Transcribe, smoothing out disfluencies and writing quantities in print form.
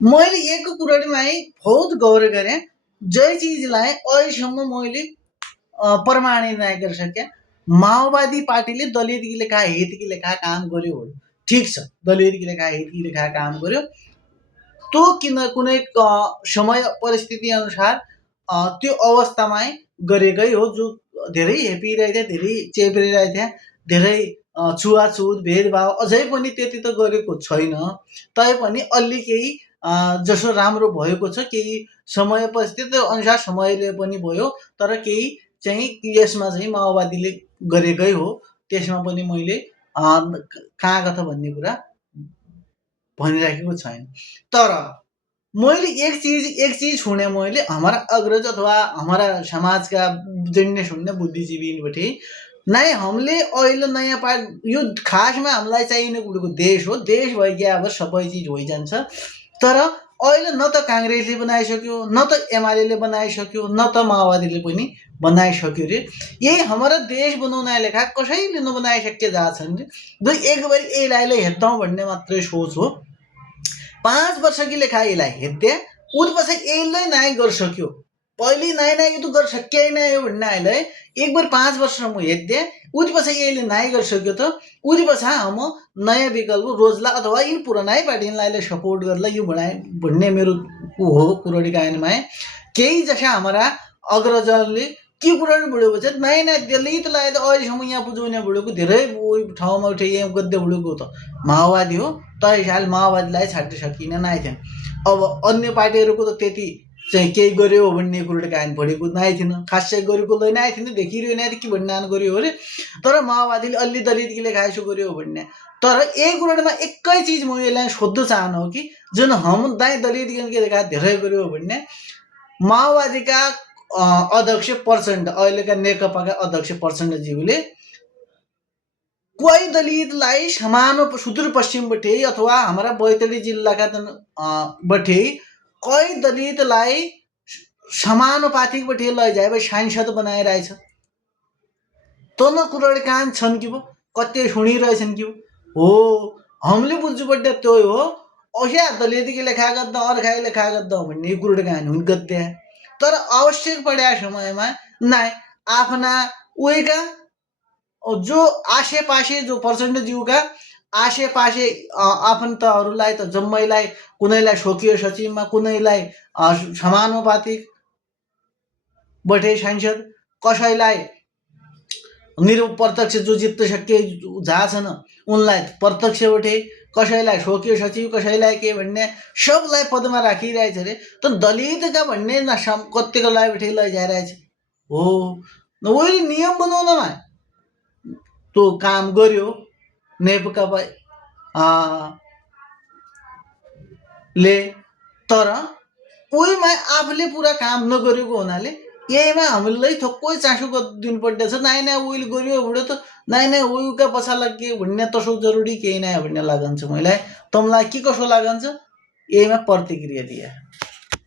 मैले एक कुरामा बहुत गौर गरेँ, जय चिजलाई अहिलेसम्म मैले प्रमाणित नहीं कर सके। माओवादी पार्टीले दलित की लेखा हित की लेखा काम गर्यो हो, ठीक छ, दलित की लेखा हित की लेखा काम गर्यो। त्यो किन कुनै समय परिस्थिति अनुसार त्यो अवस्थामा गरेकै हो, जो धेरै हेपिरहेथे, धेरै चेपिरहेथे, धेरै छुवाछुत भेदभाव अझै पनि त्यति त गरेको छैन। तैपनि अलि केही जसो राम्रो भएको छ, केही समय परिस्थिति अनुसार समयले पनि भयो, तर केही चाहिँ यसमा चाहिँ माओवादीले गरेकै हो। त्यसमा पनि मैले कहाँ कता भन्ने कुरा भनिराखेको छैन। तर मैले एक चीज सुने, मैले हमारा अग्रज अथवा हमारा समाज का जन्य सुन्ने बुद्धिजीवी बैठे नहीं, हमले अहिले नयाँ यो खासमा हामीलाई चाहिने कुरोको देश हो, देश भइगयो अब सबै चिज भइजान्छ। तर अहिले न त काङ्ग्रेसले बनाइसक्यो, न त एमाले बनाइसक्यो, न त माओवादीले पनि बनाइसक्यो रे। यही हमारा देश बनाउन लेखा कसैले नबनाइसके जाछन् रे। जो एक बार यसलाई हेर्दौँ भन्ने मात्रै सोच हो। 5 वर्ष की लेखा यसलाई हेर्दे, उठपछि यसले नाइ गरिसक्यो, पहिले नाइ यो त गरिसक्यै नै हो भन्ने अहिले एक बार 5 वर्षसम्म हेर्दे, उठपछि यसले नाइ गरिसक्यो त उठपछि हम नयाँ विकल्प रोज्ला, अथवा यी पुरानै पार्टीलाई सपोर्ट गर्ला, यो भन्ने मेरो हो कुरोडी कायनमा। केही जसा हमारा अग्रजले के कुराहरू बुढेको छ, नयाँ नयाँ दलितलाई त अहिलेसम्म यहाँ पुजाउने बुढेको धेरै ठाउँमा उठे यहाँ गद्दे बुढेको त माओवादी हो। तै साल माओवादीलाई छाड्न सकिन नाइ थिएन। अब अन्य पार्टीहरूको त त्यति चाहिँ केही गर्यो भन्ने कुरो कान पढेको नाइ थिएन, खासै गरेको लै नाइ थिएन, देखिरह्यो नै के भन्ने गर्यो अरे। तर माओवादीले अलि दलितकी लेखा यसो गर्यो भन्ने। तर एक कुरामा एकै चिज म यसलाई सोध्न चाहनु हो कि जुन हम दाइ दलित के लेखा धेरै गर्यो भन्ने, माओवादीका अध्यक्ष प्रचण्ड, अहिलेका नेकपाका अध्यक्ष प्रचण्डज्यूले कोही दलितलाई समान सुदूरपश्चिमबाटै अथवा हाम्रा बैतडी जिल्लाका बठे कोही दलितलाई समानुपातिकबाटै लैजाए सांसद बनाइरहेछ। तन कुराहरू कान छन् कि कति सुनिरहेछन् कि हो। हामीले बुझ्नुपर्ने त्यो हो, अझै दलितकी लेखा गर्दा अर्काई लेखा गर्दा भन्ने कुरो कान हुन् गद्दे। तर आवश्यक पड़े समयमा नाइ आफ्ना उहीका जो आसे पासे जो प्रचण्डज्यूका आसे पासे आफन्तहरूलाई त जम्मैलाई कुनैलाई स्वकीय सचिवमा, कुनैलाई समानुपातिक बठे सांसद, कसैलाई निरप्रत्यक्ष जो जित्न सके जहाँ छन् उनलाई प्रत्यक्ष बठे, कसैलाई स्वकीय सचिव, कसैलाई के भन्ने सबलाई पदमा राखिरहेछ रे। त दलितका भन्ने कतिकोलाई बठे लैजाइरहेछ हो। उहिले नियम बनाउनमा त्यो काम गर्यो नेकपा ले, तर उहीमा आफूले पुरा काम नगरेको हुनाले यहीमा हामीले थोक्कै चासो दिनुपर्ने छ। नाइ उहिले गर्यो भने त नाइ उहीका पछा लाग्यो भन्ने तसो जरुरी केही नै भन्ने लागन्छ मलाई। तमलाई के कसो लागन्छ यहीमा प्रतिक्रिया दिए।